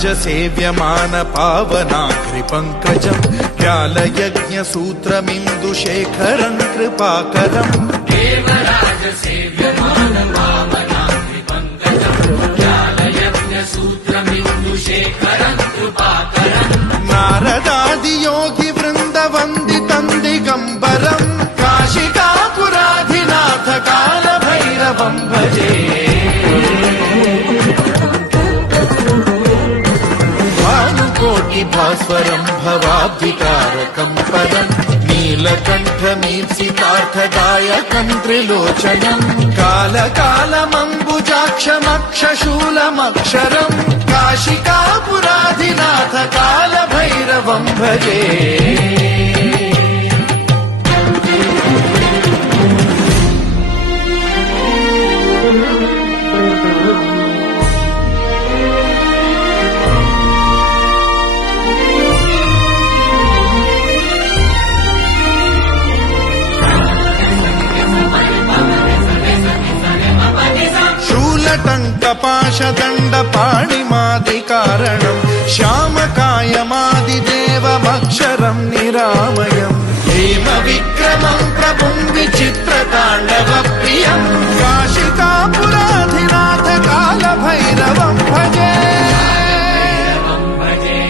सेव्यमान पावनाग्रिपङ्कजम् व्यालयज्ञसूत्रमिन्दुशेखरम् कृपाकरम् देवराज सेव्यमान पावनाग्रिपङ्कजम् व्यालयज्ञसूत्रमिन्दुशेखरम् कृपाकरम् नारदादियोगि वृन्दवन्दितम् दिगम्बरम् काशिकापुराधिनाथ कालभैरवम् भजे भास्वरम् भवाब्धिकारकम् परम् नीलकण्ठमीप्सितार्थदायकम् त्रिलोचनम् कालकालमम्बुजाक्षमक्षशूलमक्षरम् काशिकापुराधिनाथ कालभैरवम् भजे शूलटङ्कपाशदण्डपाणिमादिकारणम् श्यामकायमादिदेवमक्षरम् निरामयम् हेमविक्रमम् प्रभुम् विचित्रताण्डवप्रियम्